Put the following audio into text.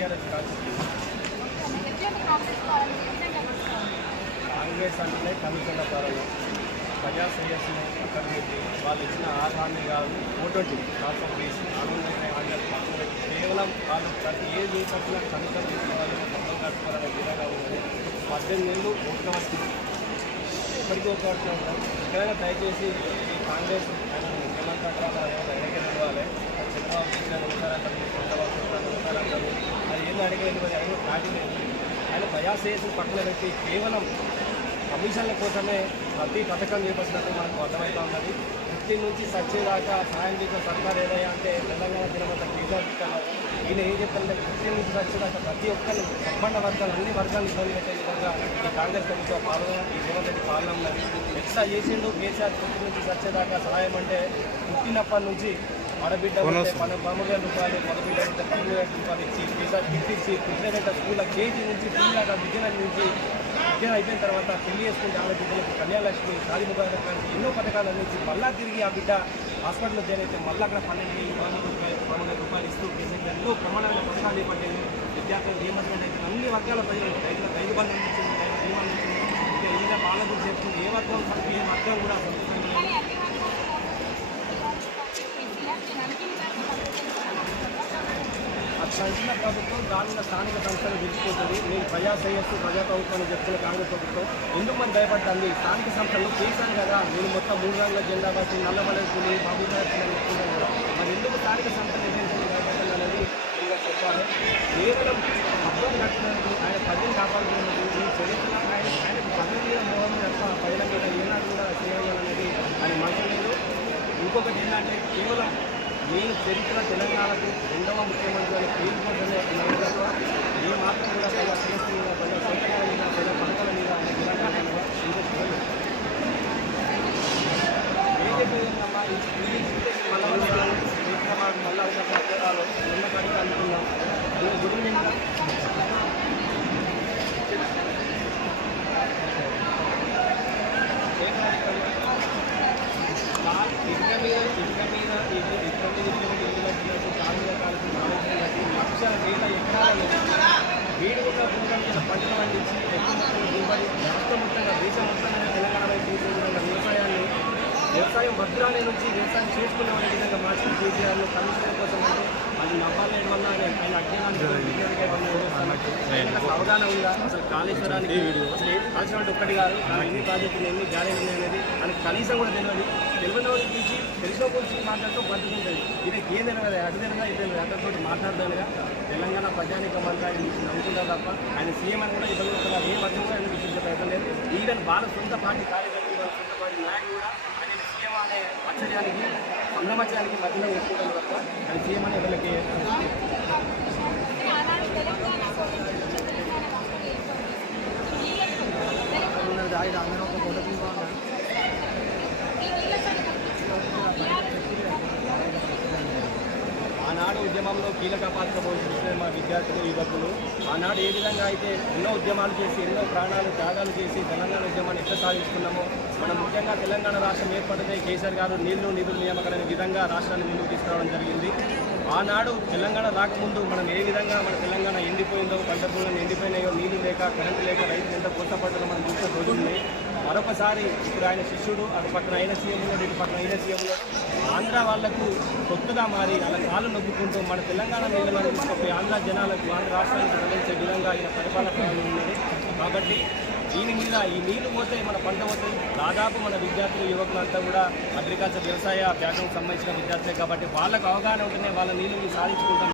TRS constitution Congress అంటే కమిషన్ల పాలన ప్రజా శ్రేయస్సును అక్కడ పెట్టి వాళ్ళు ఇచ్చిన ఆహాన్ని కాదు ఓటోటి కాన్సల్ చేసి ఆనందమైన వాళ్ళని పక్కన పెట్టి కేవలం వాళ్ళు ప్రతి ఏ చూసినా కమిషన్ తీసుకోవాలి డబ్బులు కట్టుకోవాలనే విధంగా ఉంది పద్దెనిమిది నెలలు ఒక్క వస్తుంది ఇప్పటికీ ఒక వర్షం ఎక్కడైనా దయచేసి ఈ కాంగ్రెస్ ఆయన ముఖ్యమంత్రి అంటారు? ఎన్నికలు ఇవ్వాలి. చంద్రబాబు నాయుడు ఉంటారంటారు చంద్రబాబు నాయుడు ఉంటారంటారు అది అడగలేదు అడిగేది ఆయన నాటి ఆయన ప్రజాశ్రేయస్సును పక్కన పెట్టి కేవలం కమిషన్ల కోసమే ప్రతి పథకం చేపట్టినట్టు మనకు అర్థమవుతా ఉన్నది. వృత్తి నుంచి సచ్చేదాకా సాయం చేసిన సర్కార్ ఏదైనా అంటే తెలంగాణ దినమంతా టీచర్ ఈయన ఏం చెప్తారంటే వృత్తి నుంచి సచ్చేదాకా ప్రతి ఒక్కరిని సంబంధ వర్గాలు అన్ని వర్గాలు ఇబ్బంది పెట్టే విధంగా ఈ కాంగ్రెస్ ప్రభుత్వం పాలన ఈ రేవంత్ రెడ్డి పాలన ఉన్నది. ఎట్లా చేసిండు కేసీఆర్ వృత్తి నుంచి సచ్చేదాకా సహాయం అంటే పుట్టినప్పటి నుంచి ఆడబిడ్డ ఉంటే మన పదమూడు రూపాయలు మగబిడ్డ ఉంటే పదమూడు రూపాయలు ఇచ్చి కేసీఆర్ కిట్ ఇచ్చి పుట్టిన స్కూల్ కేజీ నుంచి పిల్లల విద్యల నుంచి విద్య అయిపోయిన తర్వాత పెళ్ళి చేసుకుంటే ఆమె బిడ్డలకు కళ్యాణలక్ష్మి ఖాళీ ముబారక్ లాంటి ఎన్నో పథకాలు అందించి మళ్ళా తిరిగి ఆ బిడ్డ హాస్పిటల్లో జాయిన్ అయితే మళ్ళీ అక్కడ పన్నెండు వేలు పదమూడు రూపాయలు పదమూడు రూపాయలు ఇస్తూ కేసీఆర్ ఎన్నో ప్రమాణమైన పథకాలు చేపట్టింది విద్యార్థులు రియంబర్స్మెంట్ అయితే అన్ని వర్గాల ప్రజలు రైతుల రైతు బంధు అందించింది రైతు బీమా అందించింది. ఇంకా ఏదైనా బాల గురించి చెప్తుంది ఏ వర్గం ఏ వర్గం కూడా సంతోషంగా లేదు. సంక్షేమ ప్రభుత్వం దానిలో స్థానిక సంస్థలు గెలిచిపోతుంది నేను ప్రజా శ్రేయస్సు ప్రజా ప్రభుత్వం చెప్తున్న కాంగ్రెస్ ప్రభుత్వం. ఎందుకు మరి భయపడుతుంది? స్థానిక సంస్థలు చేశాను కదా. నేను మొత్తం మూడు రంగుల జెండా బస్సు నల్లబడుతుంది బాబు కదా. మరి ఎందుకు స్థానిక సంస్థలు ఏజెన్సీలు భయపడుతుంది అనేది చెప్పాలి. కేవలం అర్థం కట్టినందుకు ఆయన ప్రజలు కాపాడుతున్నందుకు ఈ చరిత్ర ఆయన ఆయనకు పదవి మీద మోహం తప్ప ప్రజల మీద ఏనాడు కూడా చేయాలనేది ఆయన మనసు లేదు. ఇంకొకటి ఏంటంటే కేవలం నేను చరిత్ర తెలంగాణకు మళ్ళీ మళ్ళీ అవకాశం అభ్యర్థాలు నిన్న అనుకున్నాం దీని గురించి వేల ఎకరాలలో కూడా పంటలు పండించి దిగుబడి రాష్ట్ర మొత్తంగా దేశం మొత్తంగా తెలంగాణ వైపు విధంగా వ్యవసాయాన్ని వ్యవసాయం భద్రాలయ నుంచి వ్యవసాయం చేసుకునే వాళ్ళ విధంగా మార్చిన కేసీఆర్ను కమిషన్ కోసం అంటే అది నవ్వాలేడు వల్ల ఆయన అజ్ఞానానికి అసలు అవగాహన ఉందా అసలు కాళేశ్వరానికి అసలు ఏం ఒక్కటి కాదు ఎన్ని ప్రాజెక్టులు ఎన్ని గ్యారెంటీ ఉన్నాయి అనేది కనీసం కూడా తెలియదు. తెలియని తెలిసిన గురించి మాట్లాడుతూ బతుకుంటుంది. ఇది ఏం తెలియదు అటు తెలియదా ఇది తెలియదు అతనితో మాట్లాడదానుగా తెలంగాణ ప్రజానిక మంత్రి నమ్ముకుంటారు తప్ప ఆయన సీఎం అని కూడా ఇబ్బంది పడుతున్నారు ఏ వర్గం కూడా ఆయన విషయించే ప్రయత్నం లేదు. ఈవెన్ వాళ్ళ సొంత పార్టీ కార్యకర్తలు వాళ్ళ సొంత పార్టీ నాయకులు కూడా ఆయన సీఎం అనే ఆశ్చర్యానికి సంగమత్యానికి మధ్యలో వేసుకుంటారు తప్ప ఆయన సీఎం అనే వీళ్ళకి ఆనాడు ఉద్యమంలో కీలక పాత్ర పోషించిన మా విద్యార్థులు యువకులు. ఆనాడు ఏ విధంగా అయితే ఎన్నో ఉద్యమాలు చేసి ఎన్నో ప్రాణాలు త్యాగాలు చేసి తెలంగాణ ఉద్యమాన్ని ఎట్లా సాధించుకున్నామో మనం ముఖ్యంగా తెలంగాణ రాష్ట్రం ఏర్పడితే కేసీఆర్ గారు నీళ్ళు నిధులు నియామకం విధంగా రాష్ట్రాన్ని ముందుకు తీసుకురావడం జరిగింది. ఆనాడు తెలంగాణ రాకముందు మనం ఏ విధంగా మన తెలంగాణ ఎండిపోయిందో పంట భూములు ఎండిపోయినాయో నీళ్ళు లేక కరెంటు లేక రైతులు ఎంత కోసపడ్డదో మనం చూసిన రోజులు మరొకసారి ఇప్పుడు ఆయన శిష్యుడు అటు పక్కన అయిన సీఎం ఇటు పక్కన అయిన సీఎం ఆంధ్ర వాళ్ళకు కొత్తగా మారి అలా కాలు నొప్పుకుంటూ మన తెలంగాణ నీళ్ళని తీసుకుపోయి ఆంధ్ర జనాలకు ఆంధ్ర రాష్ట్రానికి తరలించే విధంగా ఆయన పరిపాలన ఉన్నది కాబట్టి దీని మీద ఈ నీళ్ళు పోతే మన పంట పోతాయి. దాదాపు మన విద్యార్థులు యువకులంతా కూడా అగ్రికల్చర్ వ్యవసాయ బ్యాక్గ్రౌండ్ సంబంధించిన విద్యార్థులే కాబట్టి వాళ్ళకు అవగాహన ఉంటేనే వాళ్ళ నీళ్ళు సాధించుకుంటాం.